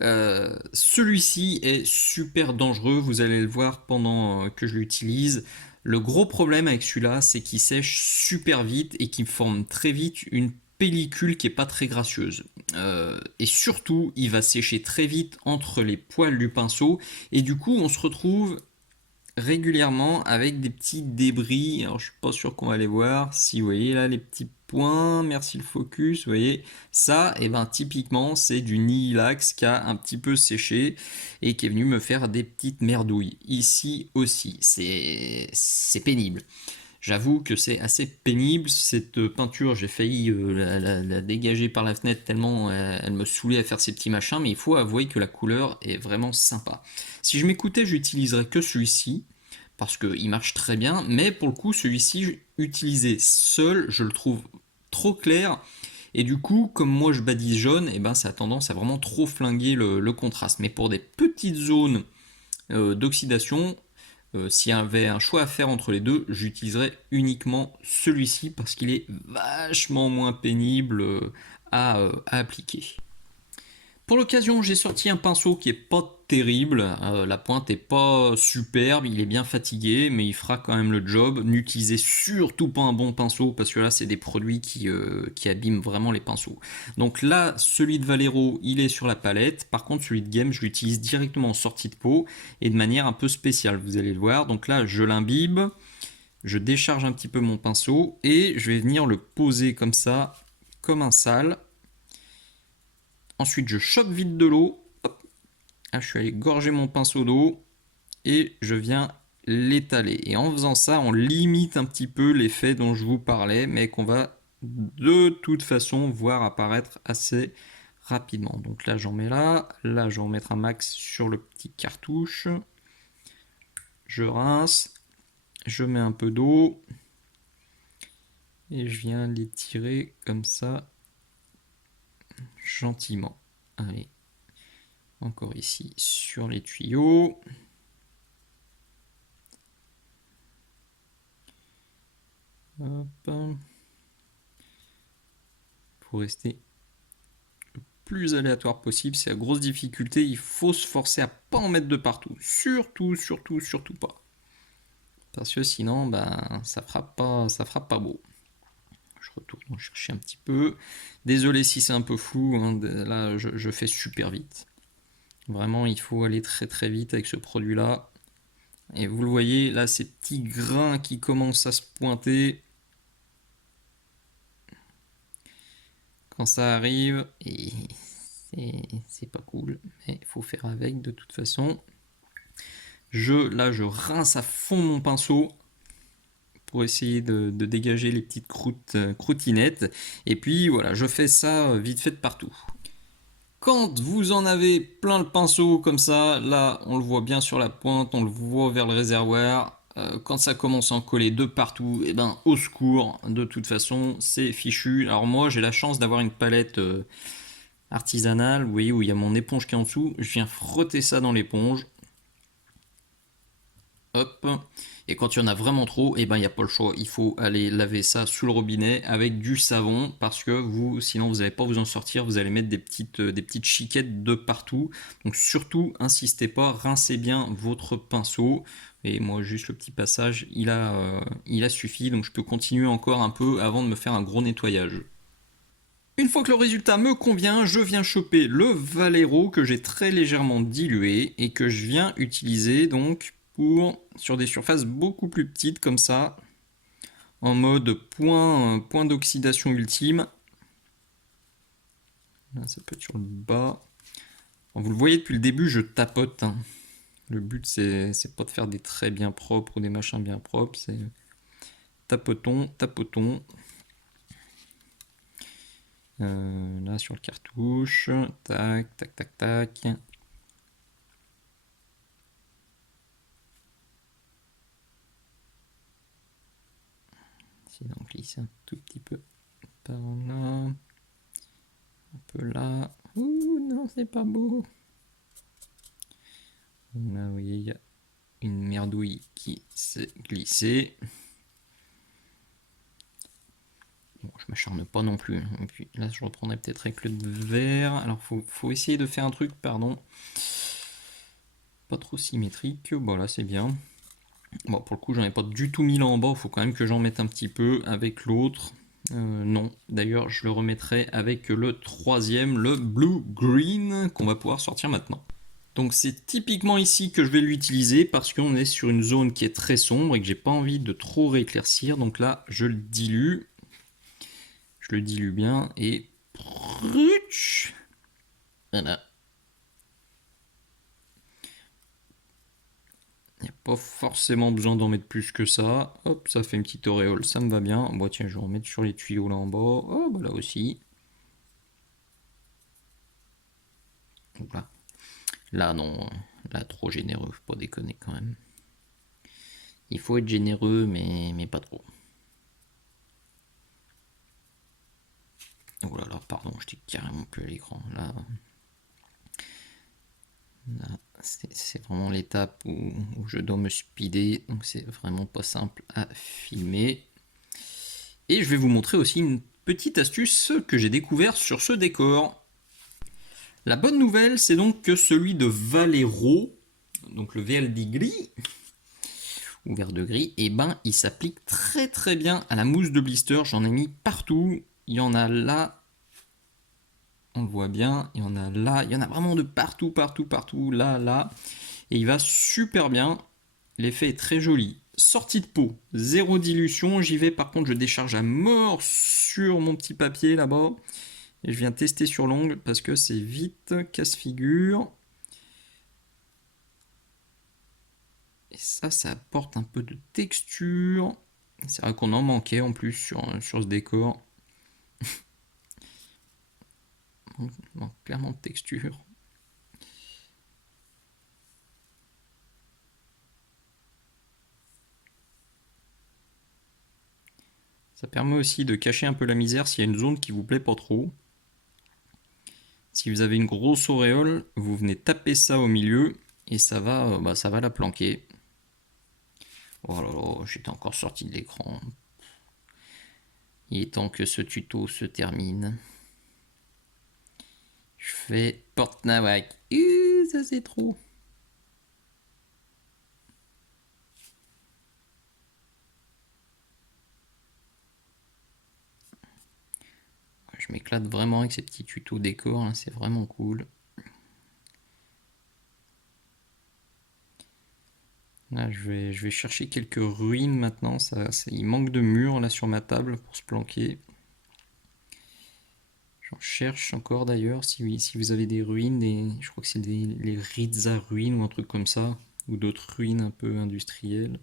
Celui-ci est super dangereux, vous allez le voir pendant que je l'utilise. Le gros problème avec celui-là, c'est qu'il sèche super vite et qu'il forme très vite une pellicule qui est pas très gracieuse. Et surtout, il va sécher très vite entre les poils du pinceau et du coup, on se retrouve régulièrement avec des petits débris. Alors je suis pas sûr qu'on va les voir. Si vous voyez là les petits points, merci le focus, vous voyez ça, et typiquement c'est du Nihilax qui a un petit peu séché et qui est venu me faire des petites merdouilles. Ici aussi, c'est pénible. J'avoue que c'est assez pénible, cette peinture, j'ai failli la dégager par la fenêtre tellement elle me saoulait à faire ces petits machins, mais il faut avouer que la couleur est vraiment sympa. Si je m'écoutais, j'utiliserais que celui-ci, parce qu'il marche très bien, mais pour le coup, celui-ci, utilisé seul, je le trouve trop clair, et du coup, comme moi je badigeonne, ça a tendance à vraiment trop flinguer le contraste. Mais pour des petites zones d'oxydation, s'il y avait un choix à faire entre les deux, j'utiliserais uniquement celui-ci parce qu'il est vachement moins pénible à appliquer. Pour l'occasion, j'ai sorti un pinceau qui est pas terrible. La pointe est pas superbe, il est bien fatigué, mais il fera quand même le job. N'utilisez surtout pas un bon pinceau parce que là, c'est des produits qui abîment vraiment les pinceaux. Donc là, celui de Valero, il est sur la palette. Par contre, celui de Game, je l'utilise directement en sortie de pot et de manière un peu spéciale. Vous allez le voir. Donc là, je l'imbibe, je décharge un petit peu mon pinceau et je vais venir le poser comme ça, comme un sale. Ensuite, je chope vite de l'eau. Là, je suis allé gorger mon pinceau d'eau et je viens l'étaler. Et en faisant ça, on limite un petit peu l'effet dont je vous parlais, mais qu'on va de toute façon voir apparaître assez rapidement. Donc là, j'en mets là. Là, je vais en mettre un max sur le petit cartouche. Je rince. Je mets un peu d'eau. Et je viens l'étirer comme ça, gentiment. Allez. Encore ici sur les tuyaux. Hop. Faut rester le plus aléatoire possible. C'est la grosse difficulté. Il faut se forcer à pas en mettre de partout. Surtout, surtout, surtout pas. Parce que sinon, ben, ça fera pas beau. Je retourne chercher un petit peu. Désolé si c'est un peu flou. Hein. Là, je fais super vite. Vraiment, il faut aller très très vite avec ce produit-là. Et vous le voyez, là, ces petits grains qui commencent à se pointer. Quand ça arrive, et c'est pas cool, mais il faut faire avec de toute façon. Là, je rince à fond mon pinceau pour essayer de dégager les petites croutinettes. Et puis voilà, je fais ça vite fait de partout. Quand vous en avez plein le pinceau comme ça, là on le voit bien sur la pointe, on le voit vers le réservoir. Quand ça commence à en coller de partout, et ben au secours, de toute façon c'est fichu. Alors moi j'ai la chance d'avoir une palette artisanale, vous voyez où il y a mon éponge qui est en dessous, je viens frotter ça dans l'éponge. Hop. Et quand il y en a vraiment trop, et ben il n'y a pas le choix. Il faut aller laver ça sous le robinet avec du savon parce que sinon vous n'allez pas vous en sortir. Vous allez mettre des petites chiquettes de partout. Donc surtout, insistez pas, rincez bien votre pinceau. Et moi, juste le petit passage, il a suffi. Donc je peux continuer encore un peu avant de me faire un gros nettoyage. Une fois que le résultat me convient, je viens choper le Valero que j'ai très légèrement dilué et que je viens utiliser donc sur des surfaces beaucoup plus petites comme ça, en mode point d'oxydation ultime. Là, ça peut être sur le bas. Vous le voyez depuis le début, je tapote. Hein. Le but, c'est pas de faire des traits bien propres ou des machins bien propres, c'est tapotons, tapotons. Là, sur le cartouche, tac, tac, tac, tac. On glisse un tout petit peu par là, un peu là. Ouh, non, c'est pas beau. Là, vous voyez, il y a une merdouille qui s'est glissée. Bon, je m'acharne pas non plus. Et puis là, je reprendrai peut-être avec le vert. Alors, faut essayer de faire un truc, pardon, pas trop symétrique. Bon, là, c'est bien. Bon, pour le coup, j'en ai pas du tout mis là en bas. Il faut quand même que j'en mette un petit peu avec l'autre. Non, d'ailleurs, je le remettrai avec le troisième, le Blue Green, qu'on va pouvoir sortir maintenant. Donc c'est typiquement ici que je vais l'utiliser parce qu'on est sur une zone qui est très sombre et que j'ai pas envie de trop rééclaircir. Donc là, je le dilue. Je le dilue bien et... Voilà. Il n'y a pas forcément besoin d'en mettre plus que ça. Hop, ça fait une petite auréole, ça me va bien. Bon tiens, je vais remettre sur les tuyaux là en bas. Oh, bah là aussi. Là. Là non, là trop généreux, faut pas déconner quand même. Il faut être généreux, mais pas trop. Oh là là, pardon, je t'ai carrément plus à l'écran. Là, c'est vraiment l'étape où je dois me speeder, donc c'est vraiment pas simple à filmer. Et je vais vous montrer aussi une petite astuce que j'ai découvert sur ce décor. La bonne nouvelle, c'est donc que celui de Valero, donc le VLD gris, ou vert de gris, et ben il s'applique très très bien à la mousse de blister. J'en ai mis partout, il y en a là, on le voit bien, il y en a là, il y en a vraiment de partout, partout, partout, là, là, et il va super bien. L'effet est très joli. Sortie de peau, zéro dilution. J'y vais, par contre, je décharge à mort sur mon petit papier là-bas. Et je viens tester sur l'ongle parce que c'est vite casse-figure. Et ça apporte un peu de texture. C'est vrai qu'on en manquait en plus sur ce décor. On manque clairement de texture. Ça permet aussi de cacher un peu la misère s'il y a une zone qui vous plaît pas trop. Si vous avez une grosse auréole, vous venez taper ça au milieu et ça va la planquer. Oh là là, j'étais encore sorti de l'écran. Il est temps que ce tuto se termine. Je fais porte nawak. Ça c'est trop. Je m'éclate vraiment avec ces petits tutos décor, hein, c'est vraiment cool. Là, je vais chercher quelques ruines maintenant. Il manque de murs là sur ma table pour se planquer. J'en cherche encore d'ailleurs. Si vous avez des ruines, je crois que c'est les Rizza ruines ou un truc comme ça, ou d'autres ruines un peu industrielles.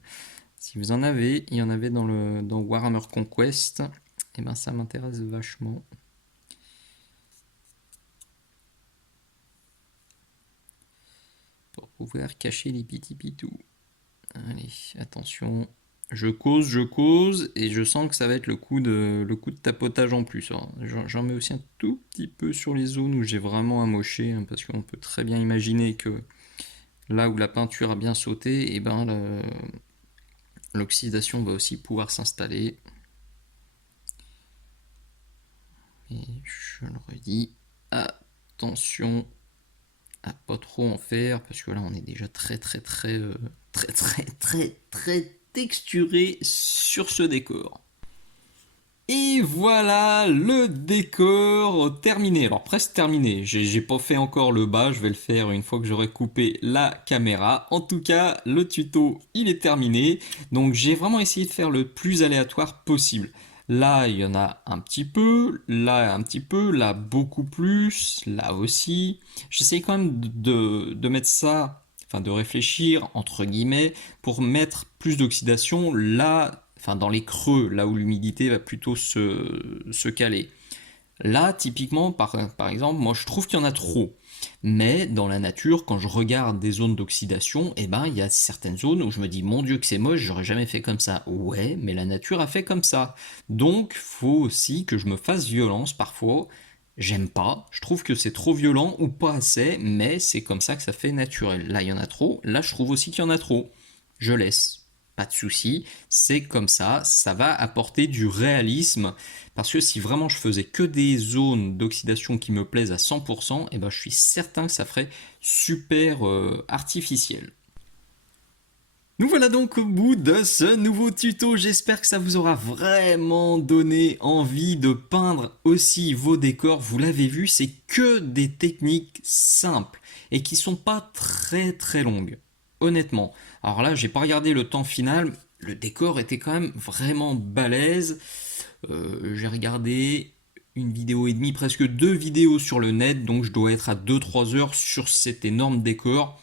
Si vous en avez, il y en avait dans Warhammer Conquest. Et ben ça m'intéresse vachement. Pour pouvoir cacher les petits pitous. Allez, attention. Je cause, et je sens que ça va être le coup de tapotage en plus. J'en mets aussi un tout petit peu sur les zones où j'ai vraiment amoché, hein, parce qu'on peut très bien imaginer que là où la peinture a bien sauté, et ben l'oxydation va aussi pouvoir s'installer. Et je le redis, attention à pas trop en faire, parce que là on est déjà très texturé sur ce décor. Et voilà le décor terminé. Alors presque terminé. J'ai pas fait encore le bas, je vais le faire une fois que j'aurai coupé la caméra. En tout cas, le tuto il est terminé. Donc j'ai vraiment essayé de faire le plus aléatoire possible. Là, il y en a un petit peu, là un petit peu, là beaucoup plus, là aussi. J'essaie quand même de mettre ça, enfin de réfléchir entre guillemets pour mettre plus d'oxydation là, enfin dans les creux, là où l'humidité va plutôt se caler. Là, typiquement, par exemple, moi je trouve qu'il y en a trop. Mais dans la nature, quand je regarde des zones d'oxydation, eh ben, il y a certaines zones où je me dis, mon Dieu que c'est moche, j'aurais jamais fait comme ça. Ouais, mais la nature a fait comme ça. Donc, faut aussi que je me fasse violence parfois. J'aime pas, je trouve que c'est trop violent ou pas assez, mais c'est comme ça que ça fait naturel. Là, il y en a trop, là, je trouve aussi qu'il y en a trop. Je laisse. Pas de souci, c'est comme ça va apporter du réalisme, parce que si vraiment je faisais que des zones d'oxydation qui me plaisent à 100%, et ben je suis certain que ça ferait super artificiel. Nous voilà donc au bout de ce nouveau tuto, j'espère que ça vous aura vraiment donné envie de peindre aussi vos décors. Vous l'avez vu, c'est que des techniques simples et qui sont pas très longues, honnêtement. Alors là, j'ai pas regardé le temps final, le décor était quand même vraiment balèze. J'ai regardé une vidéo et demie, presque deux vidéos sur le net, donc je dois être à 2-3 heures sur cet énorme décor.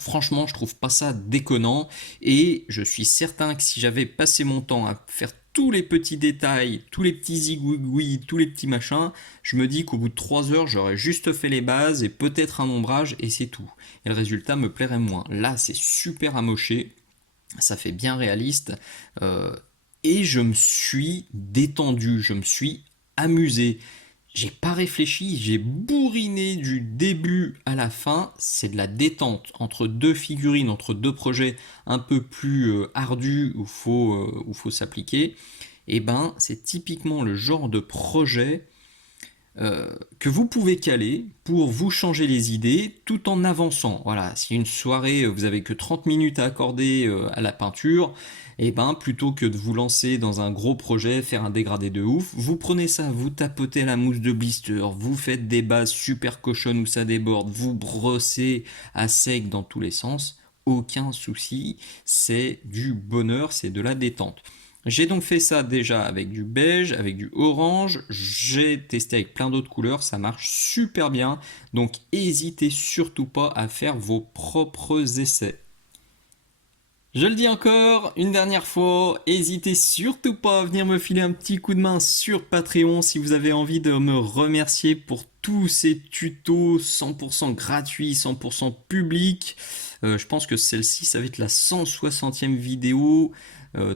Franchement, je trouve pas ça déconnant et je suis certain que si j'avais passé mon temps à faire tous les petits détails, tous les petits zigouigouis, tous les petits machins, je me dis qu'au bout de 3 heures, j'aurais juste fait les bases et peut-être un ombrage et c'est tout. Et le résultat me plairait moins. Là, c'est super amoché, ça fait bien réaliste et je me suis détendu, je me suis amusé. J'ai pas réfléchi, j'ai bourriné du début à la fin. C'est de la détente entre deux figurines, entre deux projets un peu plus ardus où faut s'appliquer. Et ben, c'est typiquement le genre de projet que vous pouvez caler pour vous changer les idées tout en avançant. Voilà, si une soirée, vous avez que 30 minutes à accorder à la peinture, et ben plutôt que de vous lancer dans un gros projet, faire un dégradé de ouf, vous prenez ça, vous tapotez à la mousse de blister, vous faites des bases super cochonnes où ça déborde, vous brossez à sec dans tous les sens, aucun souci, c'est du bonheur, c'est de la détente. J'ai donc fait ça déjà avec du beige, avec du orange. J'ai testé avec plein d'autres couleurs, ça marche super bien. Donc n'hésitez surtout pas à faire vos propres essais. Je le dis encore une dernière fois, n'hésitez surtout pas à venir me filer un petit coup de main sur Patreon si vous avez envie de me remercier pour tous ces tutos 100% gratuits, 100% publics. Je pense que celle-ci, ça va être la 160e vidéo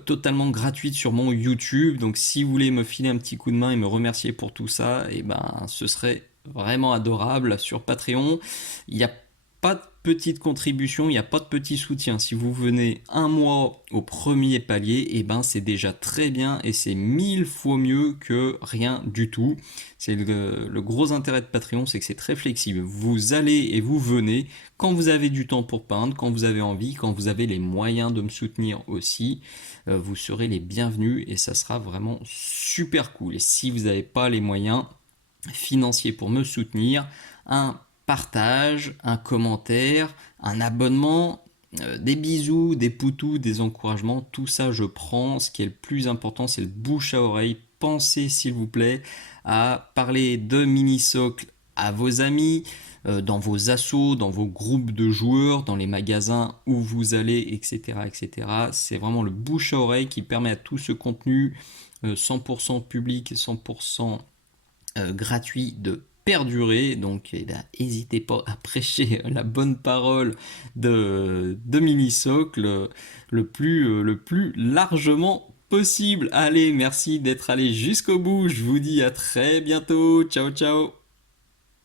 totalement gratuite sur mon YouTube. Donc si vous voulez me filer un petit coup de main et me remercier pour tout ça, et ben ce serait vraiment adorable sur Patreon. Il n'y a pas de petite contribution, il n'y a pas de petit soutien. Si vous venez un mois au premier palier, et ben c'est déjà très bien et c'est 1000 fois mieux que rien du tout. C'est le gros intérêt de Patreon, c'est que c'est très flexible. Vous allez et vous venez quand vous avez du temps pour peindre, quand vous avez envie, quand vous avez les moyens de me soutenir aussi. Vous serez les bienvenus et ça sera vraiment super cool. Et si vous n'avez pas les moyens financiers pour me soutenir, un partage, un commentaire, un abonnement, des bisous, des poutous, des encouragements, tout ça je prends. Ce qui est le plus important, c'est le bouche à oreille. Pensez s'il vous plaît à parler de mini-socle à vos amis, dans vos assos, dans vos groupes de joueurs, dans les magasins où vous allez, etc. etc. C'est vraiment le bouche à oreille qui permet à tout ce contenu 100% public, 100% gratuit de perdurer. Donc n'hésitez pas à prêcher la bonne parole de Minisocle le plus largement possible. Allez, merci d'être allé jusqu'au bout. Je vous dis à très bientôt. Ciao, ciao.